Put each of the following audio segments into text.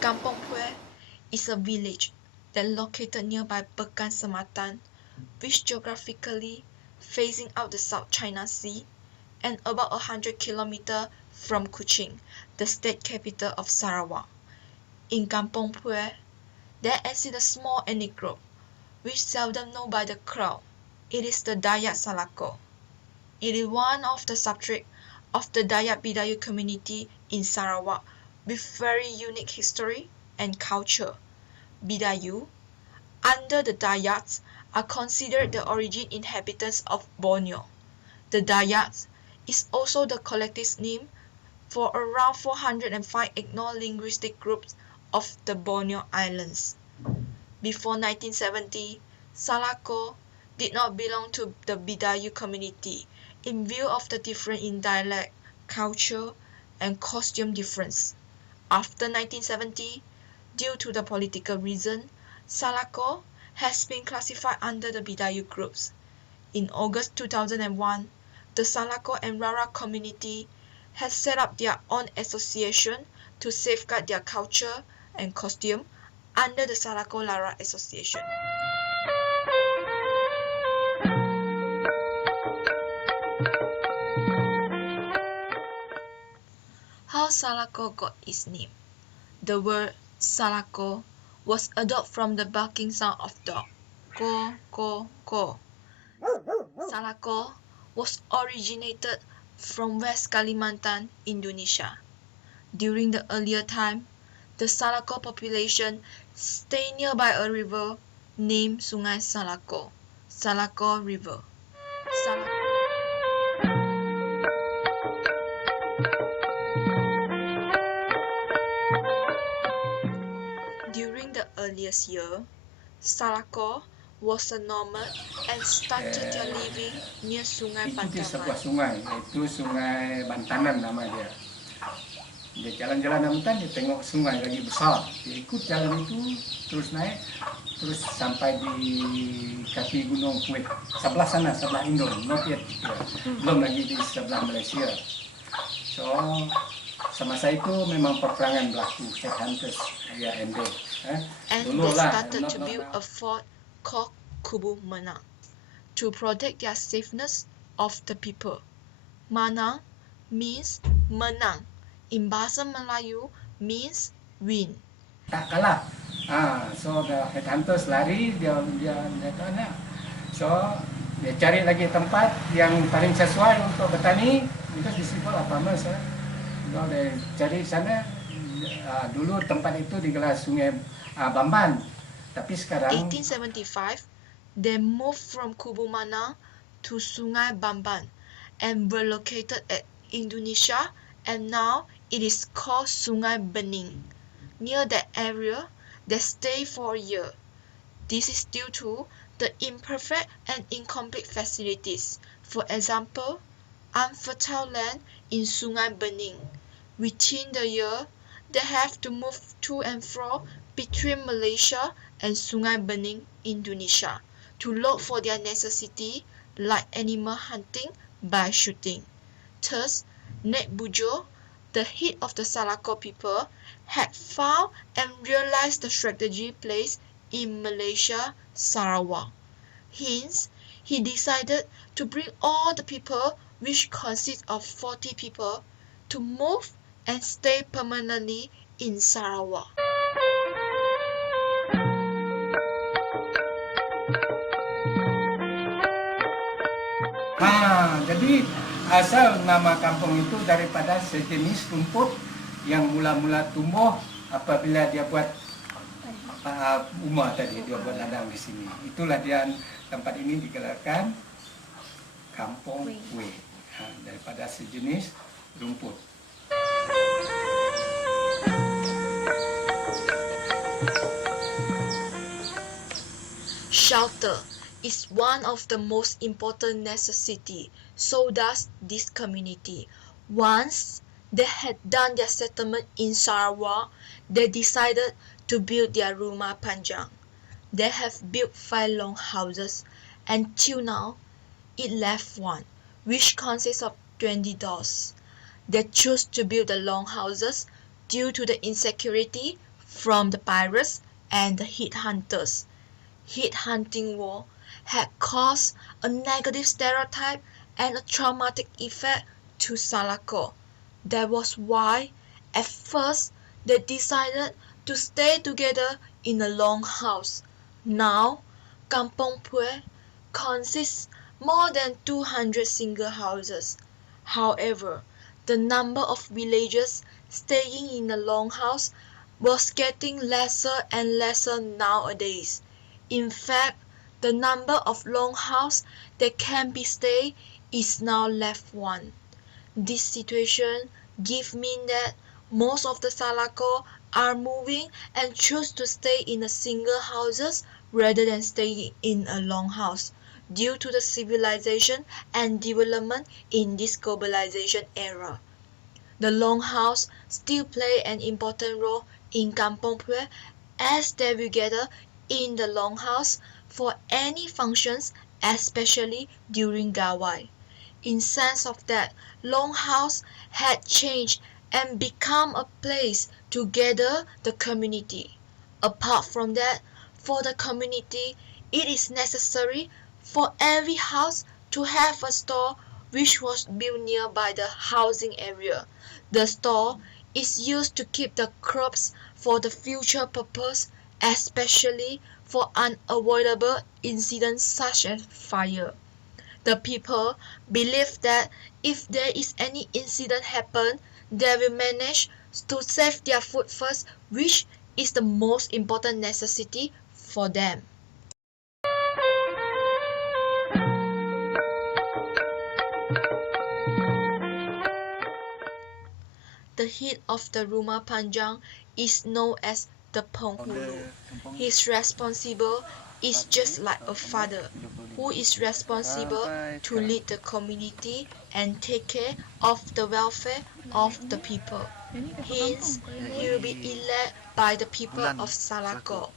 Kampong Pue is a village that located nearby Pekan Sematan, which geographically facing out the South China Sea and about 100 km from Kuching, the state capital of Sarawak. In Kampong Pue, there exists a small ethnic group, which seldom known by the crowd. It is the Bidayuh Salako. It is one of the subtribes of the Dayak Bidayuh community in Sarawak with very unique history and culture. Bidayuh, under the Dayaks, are considered the origin inhabitants of Borneo. The Dayaks is also the collective name for around 405 ethno-linguistic groups of the Borneo Islands. Before 1970, Salako did not belong to the Bidayuh community in view of the difference in dialect, culture, and costume difference. After 1970, due to the political reason, Salako has been classified under the Bidayuh groups. In August 2001, the Salako and Rara community has set up their own association to safeguard their culture and costume under the Salako Lara Association. How Salako got its name? The word Salako was adopted from the barking sound of dog. Ko, ko, ko. Salako was originated from West Kalimantan, Indonesia. During the earlier time, the Salako population stayed nearby a river named Sungai Salako, Salako River. During the earliest year, Salako was a nomad and started their living near Sungai Itu di sebuah Bantaman. sungai, yaitu Sungai Bantanan nama dia. Dia jalan-jalan dalam hutan, dia tengok sungai lagi besar. Dia ikut jalan itu, terus naik, terus sampai di kaki Gunung Kuit. Sebelah sana, sebelah Indo, not yet. Ya. Belum lagi di sebelah Malaysia. So, semasa itu memang peperangan berlaku, headhunters, ya, and And they started to build a fort called Kubu Menang to protect their safeness of the people. Menang means menang. In Bahasa Melayu means win. Tak kalah. So the headhunters lari, dia mana. So dia cari lagi tempat yang paling sesuai untuk bertani. Because these people are farmers. So dia cari sana. Dulu tempat itu digelar Sungai Bamban. Tapi sekarang 1875, they moved from Kubu Menang to Sungai Bamban and were located at Indonesia, and now it is called Sungai Bening. Near that area, they stay for a year. This is due to the imperfect and incomplete facilities. For example, unfertile land in Sungai Bening. Within the year, they have to move to and fro between Malaysia and Sungai Bening, Indonesia, to look for their necessity like animal hunting by shooting. Thus, Nek Bujo, the head of the Salako people, had found and realized the strategy placed in Malaysia, Sarawak. Hence, he decided to bring all the people, which consist of 40 people, to move and stay permanently in Sarawak. Jadi asal nama kampung itu daripada sejenis rumput yang mula-mula tumbuh apabila dia buat rumah tadi, dia buat ladang di sini. Itulah dia tempat ini digelarkan Kampung Pue, daripada sejenis rumput. Shelter is one of the most important necessity, so does this community. Once they had done their settlement in Sarawak, they decided to build their rumah panjang. They have built 5 long houses, and till now, it left one, which consists of 20 doors. They chose to build the long houses due to the insecurity from the pirates and the headhunters. Headhunting war had caused a negative stereotype and a traumatic effect to Salako. That was why, at first, they decided to stay together in a longhouse. Now, Kampong Pue consists more than 200 single houses. However, the number of villagers staying in a longhouse was getting lesser and lesser nowadays. In fact, the number of longhouse that can be stayed is now left one. This situation gives mean that most of the Salako are moving and choose to stay in a single houses rather than staying in a longhouse due to the civilization and development in this globalization era. The longhouse still play an important role in Kampong Pue as they will gather in the longhouse for any functions, especially during Gawai. In sense of that, longhouse had changed and become a place to gather the community. Apart from that, for the community, it is necessary for every house to have a store which was built nearby the housing area. The store is used to keep the crops for the future purpose, especially for unavoidable incidents such as fire. The people believe that if there is any incident happen, they will manage to save their food first, which is the most important necessity for them. The head of the Rumah Panjang is known as the penghulu. His responsible is just like a father who is responsible to lead the community and take care of the welfare of the people. Hence, he will be elected by the people of Salako.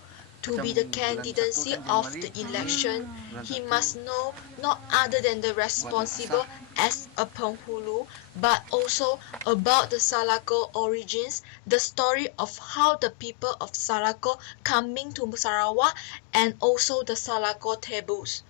To be the candidacy of the election, he must know not other than the responsible as a penghulu, but also about the Salako origins, the story of how the people of Salako coming to Sarawak, and also the Salako taboos.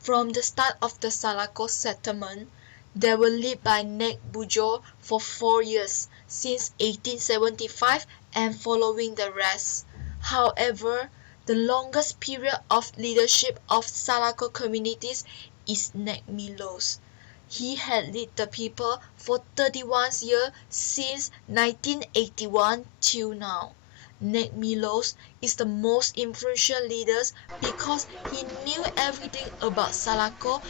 From the start of the Salako settlement, they were led by Nek Bujo for 4 years, since 1875 and following the rest. However, the longest period of leadership of Salako communities is Nek Milos. He had led the people for 31 years since 1981 till now. Nek Milos is the most influential leader because he knew everything about Salako.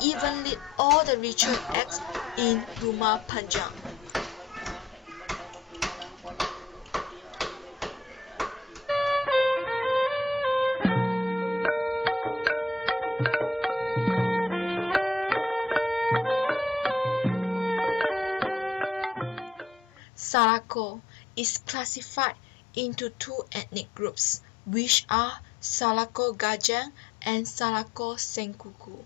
He even led all the ritual acts in Rumah Panjang. Salako is classified into two ethnic groups, which are Salako Gajang and Salako Sengkuku.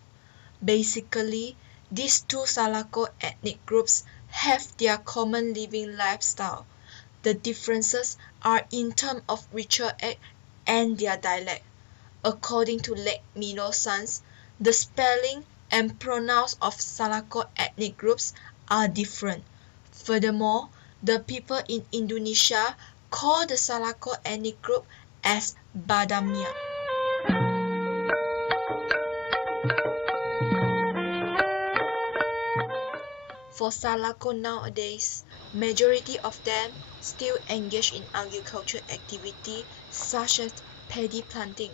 Basically, these two Salako ethnic groups have their common living lifestyle. The differences are in terms of ritual act and their dialect. According to Lek Milo Sans, the spelling and pronouns of Salako ethnic groups are different. Furthermore, the people in Indonesia call the Salako ethnic group as Badamia. For Salako nowadays, majority of them still engage in agricultural activity such as paddy planting.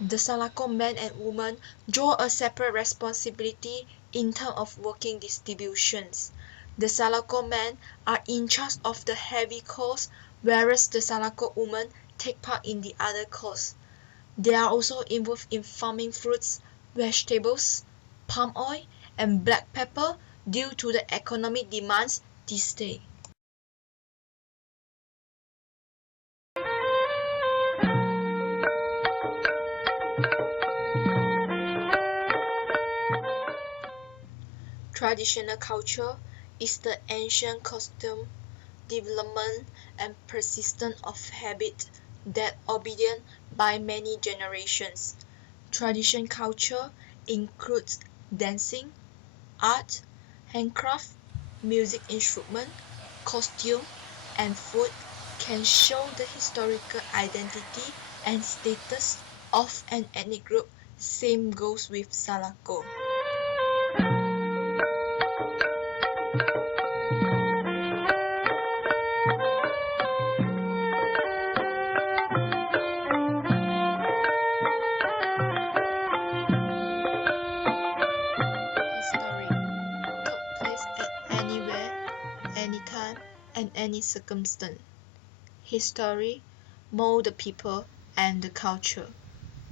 The Salako men and women draw a separate responsibility in terms of working distributions. The Salako men are in charge of the heavy chores, whereas the Salako women take part in the other chores. They are also involved in farming fruits, vegetables, palm oil, and black pepper due to the economic demands this day. Traditional culture is the ancient custom, development, and persistent of habit that obedient by many generations. Tradition culture includes dancing, art, handcraft, music instrument, costume, and food can show the historical identity and status of an ethnic group. Same goes with Salako. History took place at anywhere, anytime, and any circumstance. History mold the people and the culture.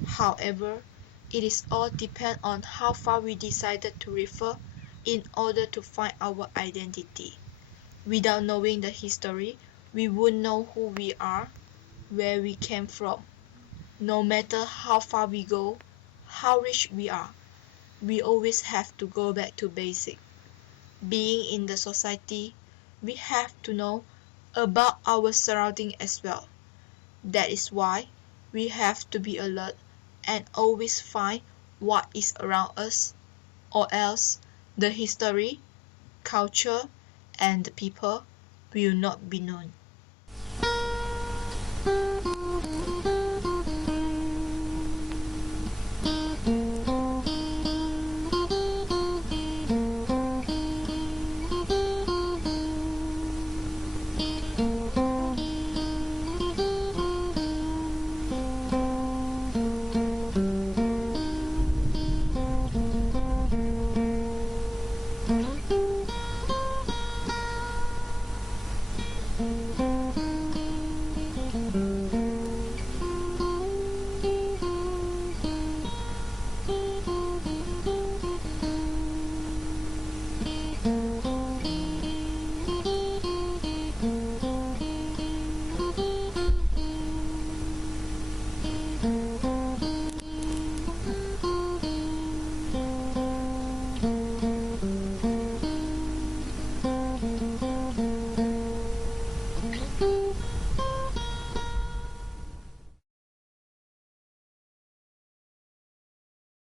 However, it is all depend on how far we decided to refer in order to find our identity. Without knowing the history, we wouldn't know who we are, where we came from. No matter how far we go, how rich we are, we always have to go back to basic. Being in the society, we have to know about our surrounding as well. That is why we have to be alert and always find what is around us, or else the history, culture, and the people will not be known.